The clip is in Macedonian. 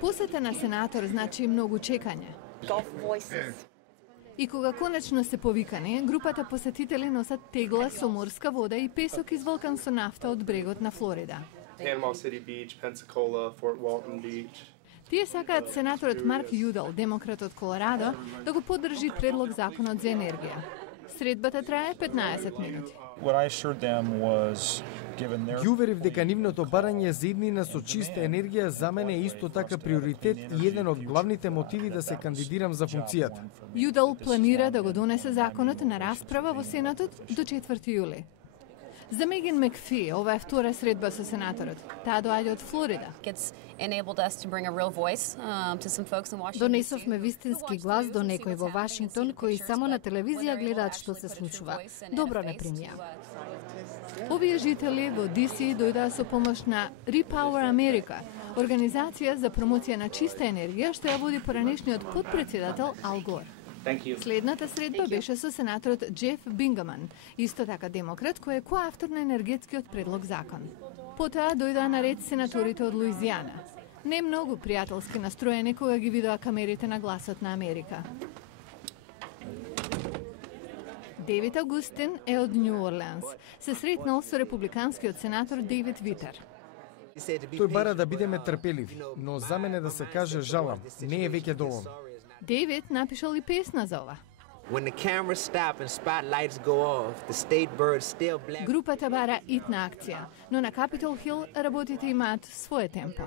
Посета на сенатор значи многу чекање. И кога конечно се повикани, групата посетители носат тегла со морска вода и песок изволкан со нафта од брегот на Флорида. Panama City Beach, Pensacola, Fort Walton Beach. Тие сакаат сенаторот Марк Юдал, демократ од Колорадо, да го поддржи предлог законот за енергија. Средбата трае 15 минути. Ги уверив дека нивното барање за иднина со чиста енергија за мене е исто така приоритет и еден од главните мотиви да се кандидирам за функцијата. Юдал планира да го донесе законот на расправа во Сенатот до 4 јули. За Меган Макфи, ова е втора средба со сенаторот. Таа доаѓа од Флорида. Донесовме вистински глас до некој во Вашингтон кои само на телевизија гледаат што се случува. Добро не примија. Овие жители во DC дојдаа со помош на Repower America, организација за промоција на чиста енергија што ја води поранешниот потпредседател Ал Гор. Следната средба беше со сенаторот Джеф Бингаман, исто така демократ кој е коавтор на енергетскиот предлог закон. Потоа дојдаа на ред сенаторите од Луизијана. Не многу пријателски настроени кога ги видоа камерите на Гласот на Америка. Девид Аугустин е од Нью Орлеанс. Се сретнал со републиканскиот сенатор Дейвид Витер. Тој бара да бидеме трпеливи, но за мене да се каже жалам, не е веќе доволно. Дейвид напишал и песна за ова. Групата бара итна акција, но на Capitol Hill работите имаат своје темпо.